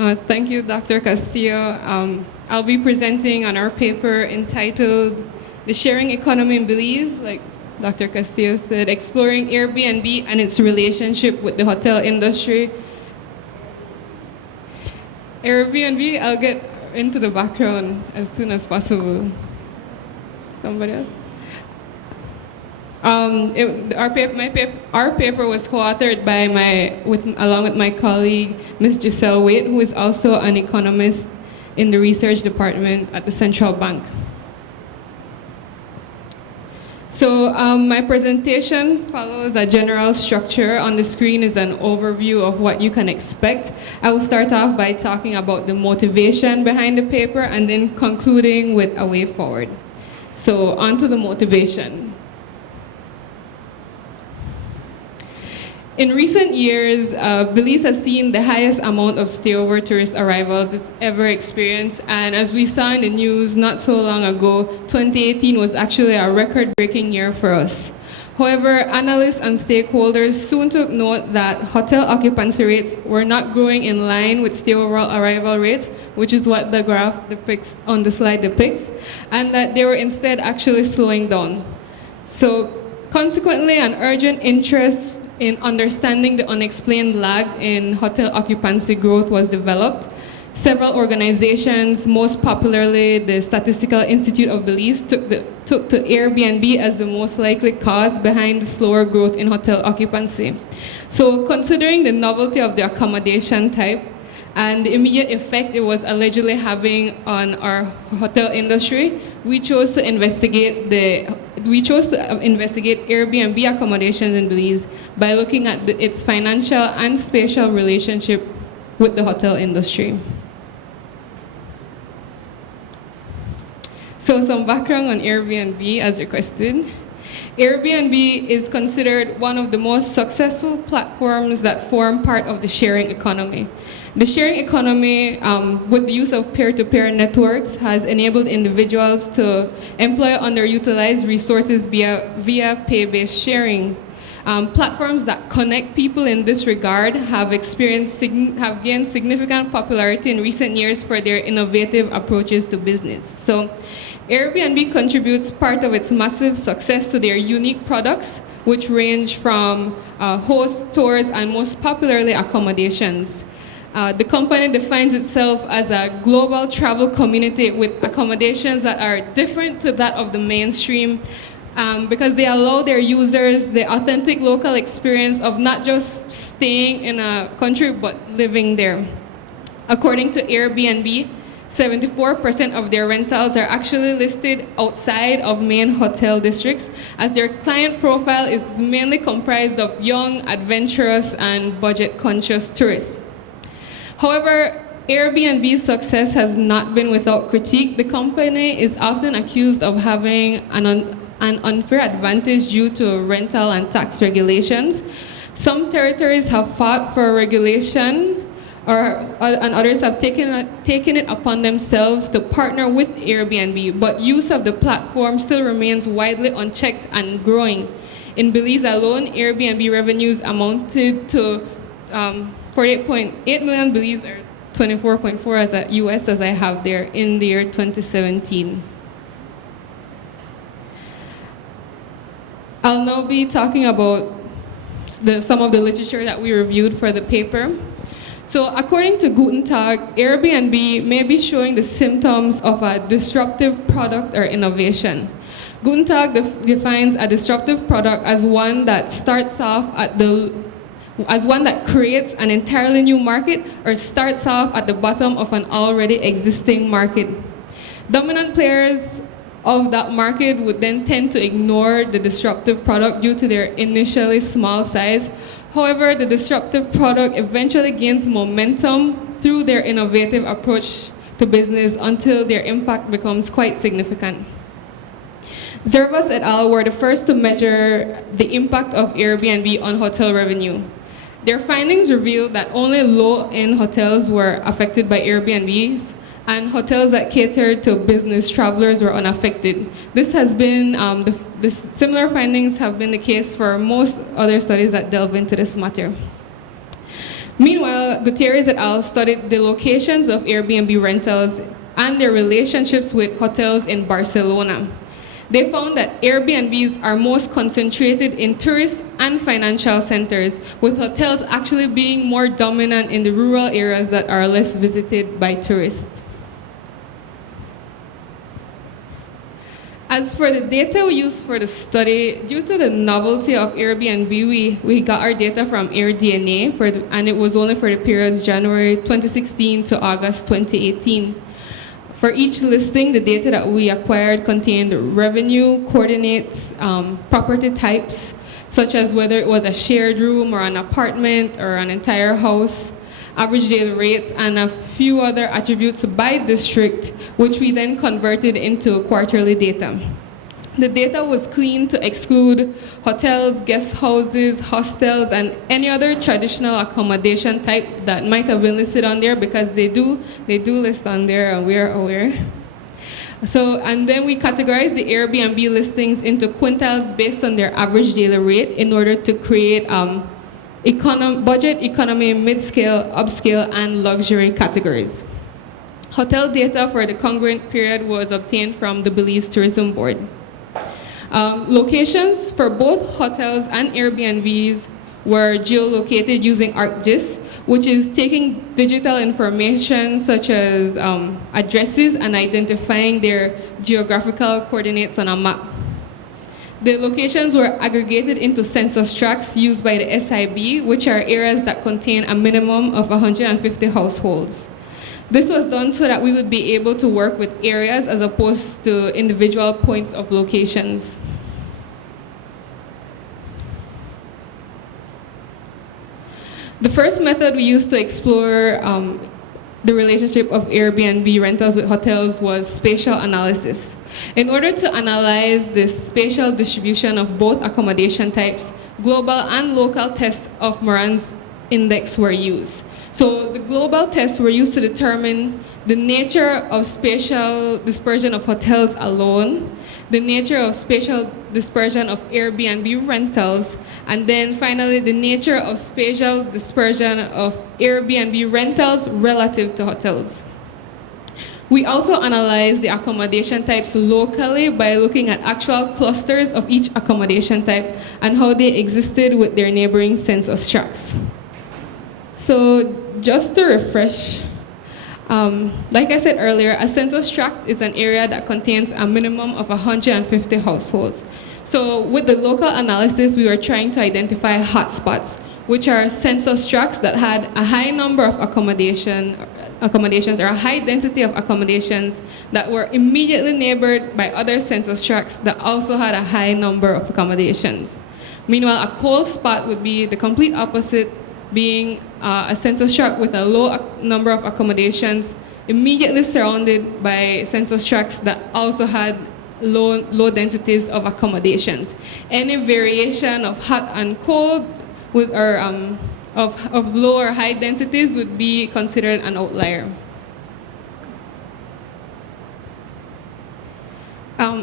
Thank you, Dr. Castillo. I'll be presenting on our paper entitled The Sharing Economy in Belize, like Dr. Castillo said, exploring Airbnb and its relationship with the hotel industry. Airbnb, I'll get into the background as soon as possible. Somebody else? Our paper was co-authored by along with my colleague, Ms. Giselle Waight, who is also an economist in the research department at the Central Bank. So my presentation follows a general structure. On the screen is an overview of what you can expect. I will start off by talking about the motivation behind the paper and then concluding with a way forward. So on to the motivation. In recent years, Belize has seen the highest amount of stayover tourist arrivals it's ever experienced. And as we saw in the news not so long ago, 2018 was actually a record-breaking year for us. However, analysts and stakeholders soon took note that hotel occupancy rates were not growing in line with stayover arrival rates, which is what the graph depicts on the slide depicts, and that they were instead actually slowing down. So consequently, an urgent interest in understanding the unexplained lag in hotel occupancy growth was developed. Several organizations, most popularly the Statistical Institute of Belize, took to Airbnb as the most likely cause behind the slower growth in hotel occupancy. So considering the novelty of the accommodation type and the immediate effect it was allegedly having on our hotel industry, we chose to investigate Airbnb accommodations in Belize by looking at its financial and spatial relationship with the hotel industry. So some background on Airbnb as requested. Airbnb is considered one of the most successful platforms that form part of the sharing economy. The sharing economy, with the use of peer-to-peer networks, has enabled individuals to employ underutilized resources via pay-based sharing. Platforms that connect people in this regard have gained significant popularity in recent years for their innovative approaches to business. So Airbnb contributes part of its massive success to their unique products, which range from hosts, tours, and most popularly accommodations. The company defines itself as a global travel community with accommodations that are different to that of the mainstream because they allow their users the authentic local experience of not just staying in a country but living there. According to Airbnb, 74% of their rentals are actually listed outside of main hotel districts, as their client profile is mainly comprised of young, adventurous, and budget-conscious tourists. However, Airbnb's success has not been without critique. The company is often accused of having an unfair advantage due to rental and tax regulations. Some territories have fought for regulation, and others have taken it upon themselves to partner with Airbnb, but use of the platform still remains widely unchecked and growing. In Belize alone, Airbnb revenues amounted to 48.8 million Belize, or 24.4 as a US as I have there, in the year 2017. I'll now be talking about some of the literature that we reviewed for the paper. So according to quintile, Airbnb may be showing the symptoms of a disruptive product or innovation. Quintile defines a disruptive product as one that starts off as one that creates an entirely new market or starts off at the bottom of an already existing market. Dominant players of that market would then tend to ignore the disruptive product due to their initially small size. However, the disruptive product eventually gains momentum through their innovative approach to business until their impact becomes quite significant. Zervas et al. Were the first to measure the impact of Airbnb on hotel revenue. Their findings revealed that only low-end hotels were affected by Airbnbs, and hotels that catered to business travelers were unaffected. This has been, similar findings have been the case for most other studies that delve into this matter. Meanwhile, Gutierrez et al. Studied the locations of Airbnb rentals and their relationships with hotels in Barcelona. They found that Airbnbs are most concentrated in tourist and financial centers, with hotels actually being more dominant in the rural areas that are less visited by tourists. As for the data we used for the study, due to the novelty of Airbnb, we got our data from AirDNA, and it was only for the periods January 2016 to August 2018. For each listing, the data that we acquired contained revenue, coordinates, property types, such as whether it was a shared room or an apartment or an entire house, average daily rates, and a few other attributes by district, which we then converted into quarterly data. The data was cleaned to exclude hotels, guest houses, hostels, and any other traditional accommodation type that might have been listed on there, because they do list on there, and we're aware. So, and then we categorize the Airbnb listings into quintiles based on their average daily rate in order to create budget, economy, mid-scale, upscale, and luxury categories. Hotel data for the congruent period was obtained from the Belize Tourism Board. Locations for both hotels and Airbnbs were geolocated using ArcGIS, which is taking digital information such as addresses and identifying their geographical coordinates on a map. The locations were aggregated into census tracts used by the SIB, which are areas that contain a minimum of 150 households. This was done so that we would be able to work with areas as opposed to individual points of locations. The first method we used to explore the relationship of Airbnb rentals with hotels was spatial analysis. In order to analyze the spatial distribution of both accommodation types, global and local tests of Moran's index were used. So the global tests were used to determine the nature of spatial dispersion of hotels alone, the nature of spatial dispersion of Airbnb rentals, and then finally the nature of spatial dispersion of Airbnb rentals relative to hotels. We also analyzed the accommodation types locally by looking at actual clusters of each accommodation type and how they existed with their neighboring census tracts. So just to refresh, like I said earlier, a census tract is an area that contains a minimum of 150 households. So with the local analysis, we were trying to identify hotspots, which are census tracts that had a high number of accommodations or a high density of accommodations that were immediately neighbored by other census tracts that also had a high number of accommodations. Meanwhile, a cold spot would be the complete opposite, being a census tract with a low number of accommodations immediately surrounded by census tracts that also had low densities of accommodations. Any variation of hot and cold of low or high densities would be considered an outlier.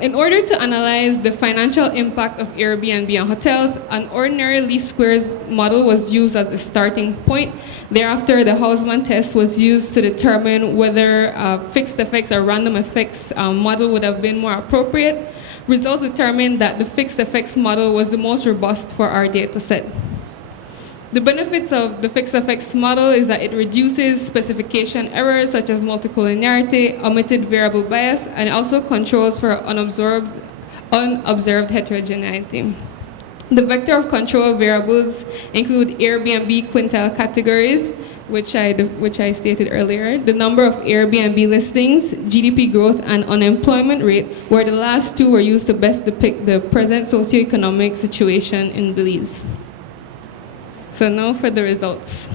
In order to analyze the financial impact of Airbnb on hotels, an ordinary least squares model was used as the starting point. Thereafter, the Hausman test was used to determine whether fixed effects or random effects model would have been more appropriate. Results determined that the fixed effects model was the most robust for our data set. The benefits of the fixed effects model is that it reduces specification errors such as multicollinearity, omitted variable bias, and it also controls for unobserved heterogeneity. The vector of control variables include Airbnb quintile categories, which I stated earlier, the number of Airbnb listings, GDP growth, and unemployment rate, where the last two were used to best depict the present socioeconomic situation in Belize. So now for the results.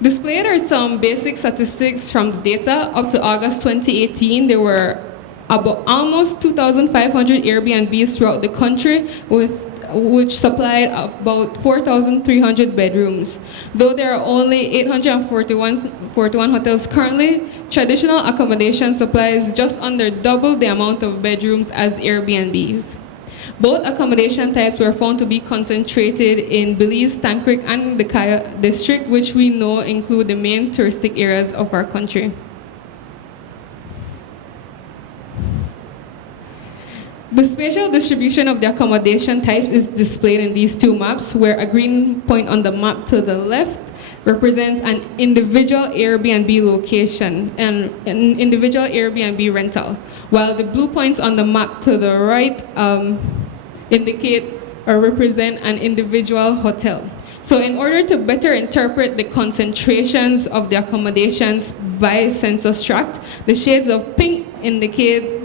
Displayed are some basic statistics from the data. Up to August 2018, there were about almost 2,500 Airbnbs throughout the country, which supplied about 4,300 bedrooms. Though there are only 841 hotels currently, traditional accommodation supplies just under double the amount of bedrooms as Airbnbs. Both accommodation types were found to be concentrated in Belize, Tancred, and the Kaya district, which we know include the main touristic areas of our country. The spatial distribution of the accommodation types is displayed in these two maps, where a green point on the map to the left represents an individual Airbnb location and an individual Airbnb rental, while the blue points on the map to the right indicate or represent an individual hotel. So in order to better interpret the concentrations of the accommodations by census tract, the shades of pink indicate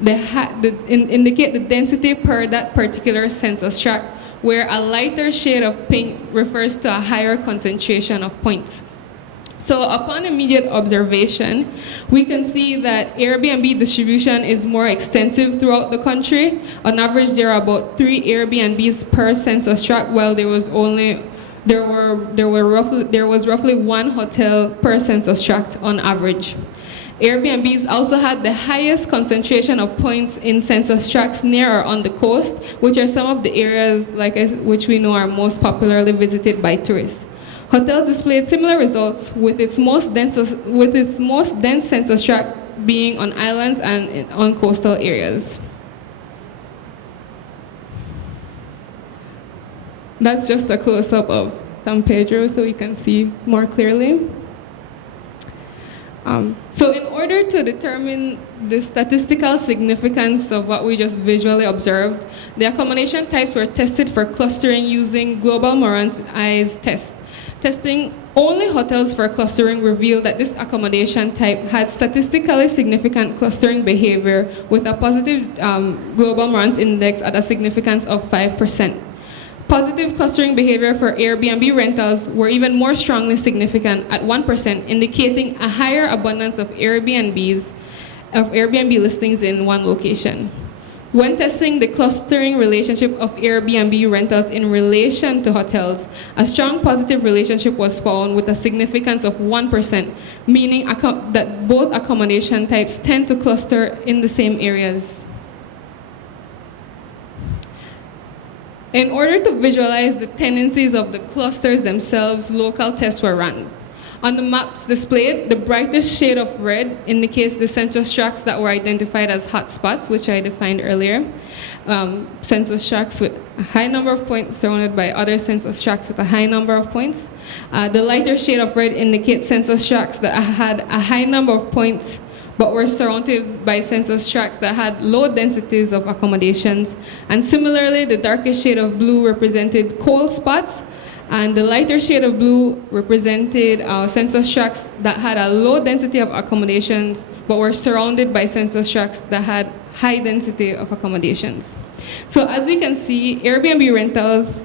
the density per that particular census tract, where a lighter shade of pink refers to a higher concentration of points. So upon immediate observation, we can see that Airbnb distribution is more extensive throughout the country. On average, there are about 3 Airbnbs per census tract, while there was roughly 1 hotel per census tract on average. Airbnbs also had the highest concentration of points in census tracts near or on the coast, which are some of the areas which we know are most popularly visited by tourists. Hotels displayed similar results, with its most dense census tract being on islands and on coastal areas. That's just a close-up of San Pedro so you can see more clearly. So in order to determine the statistical significance of what we just visually observed, the accommodation types were tested for clustering using global Moran's eyes test. Testing only hotels for clustering revealed that this accommodation type had statistically significant clustering behavior with a positive global Moran's index at a significance of 5%. Positive clustering behavior for Airbnb rentals were even more strongly significant at 1%, indicating a higher abundance of Airbnb listings in one location. When testing the clustering relationship of Airbnb rentals in relation to hotels, a strong positive relationship was found with a significance of 1%, meaning that both accommodation types tend to cluster in the same areas. In order to visualize the tendencies of the clusters themselves, local tests were run. On the maps displayed, the brightest shade of red indicates the census tracts that were identified as hotspots, which I defined earlier. Census tracts with a high number of points surrounded by other census tracts with a high number of points. The lighter shade of red indicates census tracts that had a high number of points but were surrounded by census tracts that had low densities of accommodations. And similarly, the darkest shade of blue represented cold spots, and the lighter shade of blue represented census tracts that had a low density of accommodations but were surrounded by census tracts that had high density of accommodations. So as you can see, Airbnb rentals,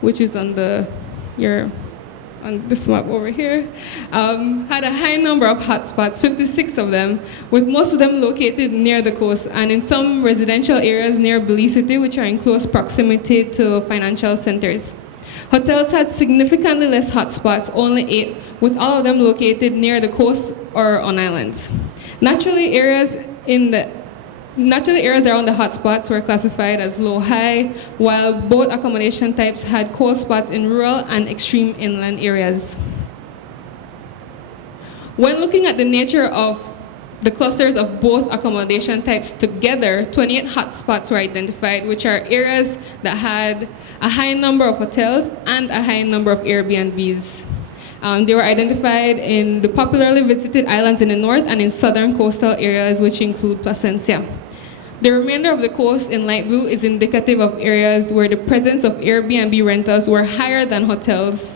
which is on this map over here, had a high number of hotspots, 56 of them, with most of them located near the coast and in some residential areas near Belize City, which are in close proximity to financial centers. Hotels had significantly less hotspots, only 8, with all of them located near the coast or on islands. Naturally, areas around the hotspots were classified as low-high, while both accommodation types had cold spots in rural and extreme inland areas. When looking at the nature of the clusters of both accommodation types together, 28 hotspots were identified, which are areas that had a high number of hotels and a high number of Airbnbs. They were identified in the popularly visited islands in the north and in southern coastal areas, which include Placencia. The remainder of the coast in light blue is indicative of areas where the presence of Airbnb rentals were higher than hotels.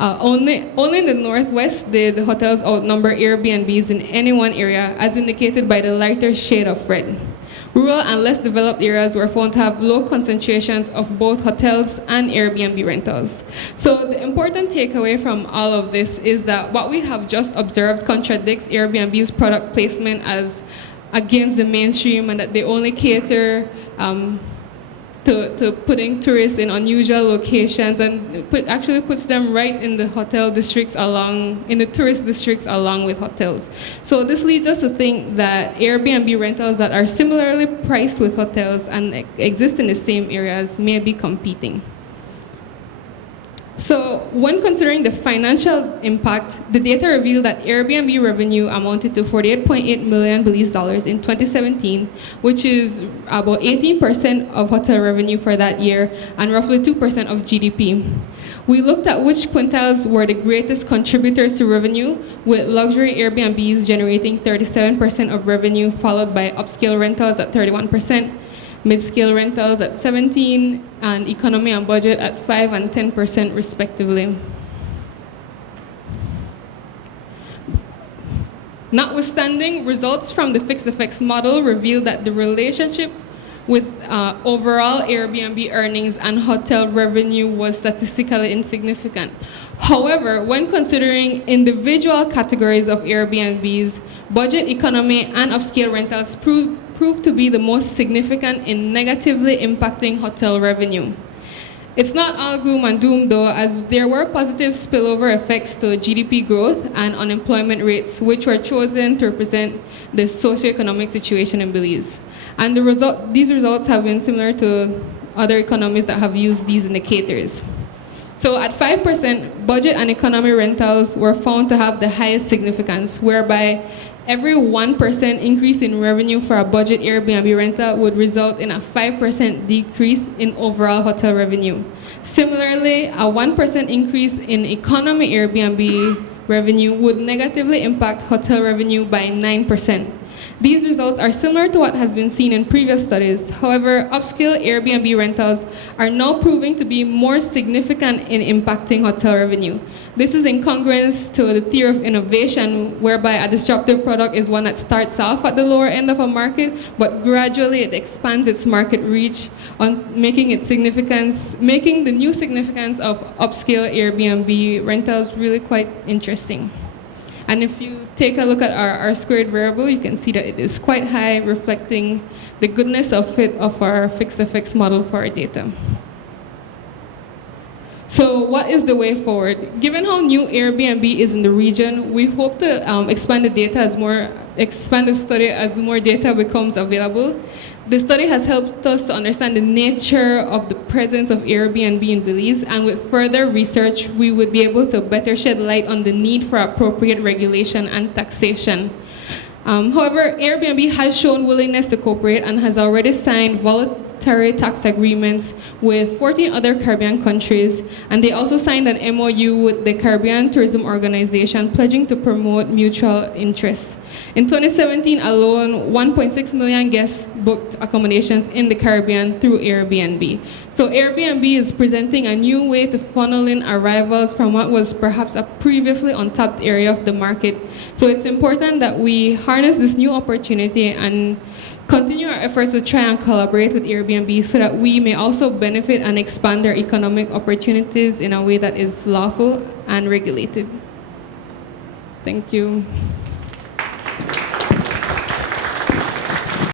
Only in the northwest did hotels outnumber Airbnbs in any one area, as indicated by the lighter shade of red. Rural and less developed areas were found to have low concentrations of both hotels and Airbnb rentals. So the important takeaway from all of this is that what we have just observed contradicts Airbnb's product placement as against the mainstream, and that they only cater to to putting tourists in unusual locations, and actually puts them right in the hotel districts in the tourist districts along with hotels. So this leads us to think that Airbnb rentals that are similarly priced with hotels and exist in the same areas may be competing. So when considering the financial impact, the data revealed that Airbnb revenue amounted to 48.8 million Belize dollars in 2017, which is about 18% of hotel revenue for that year and roughly 2% of GDP. We looked at which quintiles were the greatest contributors to revenue, with luxury Airbnbs generating 37% of revenue, followed by upscale rentals at 31%, mid-scale rentals at 17%, and economy and budget at 5% and 10% respectively. Notwithstanding, results from the fixed effects model revealed that the relationship with overall Airbnb earnings and hotel revenue was statistically insignificant. However, when considering individual categories of Airbnbs, budget, economy, and upscale rentals proved to be the most significant in negatively impacting hotel revenue. It's not all gloom and doom though, as there were positive spillover effects to GDP growth and unemployment rates, which were chosen to represent the socioeconomic situation in Belize. And these results have been similar to other economies that have used these indicators. So at 5%, budget and economy rentals were found to have the highest significance, whereby every 1% increase in revenue for a budget Airbnb rental would result in a 5% decrease in overall hotel revenue. Similarly, a 1% increase in economy Airbnb revenue would negatively impact hotel revenue by 9%. These results are similar to what has been seen in previous studies. However, upscale Airbnb rentals are now proving to be more significant in impacting hotel revenue. This is in congruence to the theory of innovation, whereby a disruptive product is one that starts off at the lower end of a market, but gradually it expands its market reach, on making the new significance of upscale Airbnb rentals really quite interesting. And if you take a look at our R-squared variable, you can see that it is quite high, reflecting the goodness of fit of our fixed effects model for our data. So what is the way forward? Given how new Airbnb is in the region, we hope to expand the study as more data becomes available. The study has helped us to understand the nature of the presence of Airbnb in Belize, and with further research, we would be able to better shed light on the need for appropriate regulation and taxation. However, Airbnb has shown willingness to cooperate and has already signed voluntary tax agreements with 14 other Caribbean countries, and they also signed an MOU with the Caribbean Tourism Organization, pledging to promote mutual interests. In 2017 alone, 1.6 million guests booked accommodations in the Caribbean through Airbnb. So Airbnb is presenting a new way to funnel in arrivals from what was perhaps a previously untapped area of the market. So it's important that we harness this new opportunity and continue our efforts to try and collaborate with Airbnb so that we may also benefit and expand their economic opportunities in a way that is lawful and regulated. Thank you.